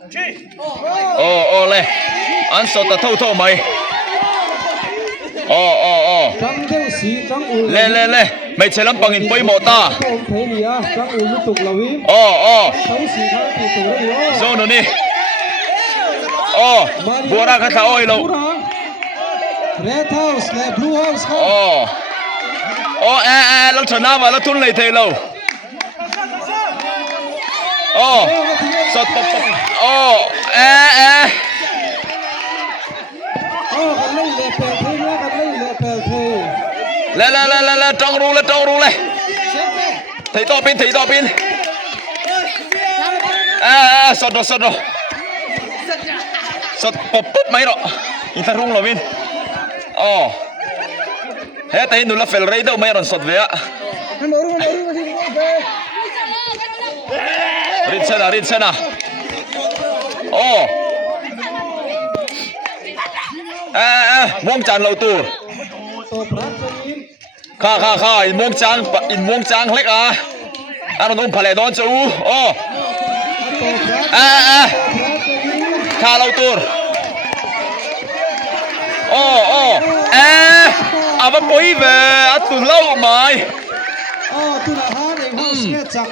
哦嘞，俺说的透透没。张天喜张武来，没钱人帮人背莫大。张培里啊，张武是独老威。张喜他是独了哟。zo no ni. Bora ka sa oil lo. Red House และ Blue House ครับ เราชนะมาแล้วทุนเลยเทเราสดปุ๊บกันเล่นเลเปลเทแล้วกันเล่นเลเปลเทแล้วจ้องรู้เลยถีต่อปินสดปุ๊บไหมหรออินทรุ่งเหรอวินเฮ้ยแต่หนูละเฟลเรย์เดอร์ไม่รอนสดเวียริดเซนะม่วงจานเราตัวข้าอินม่วงจางเล็กอันนู้นผลิตโดนจูข้าเราตัวapa poi ve atu lau mai tu la ha de ho sia chak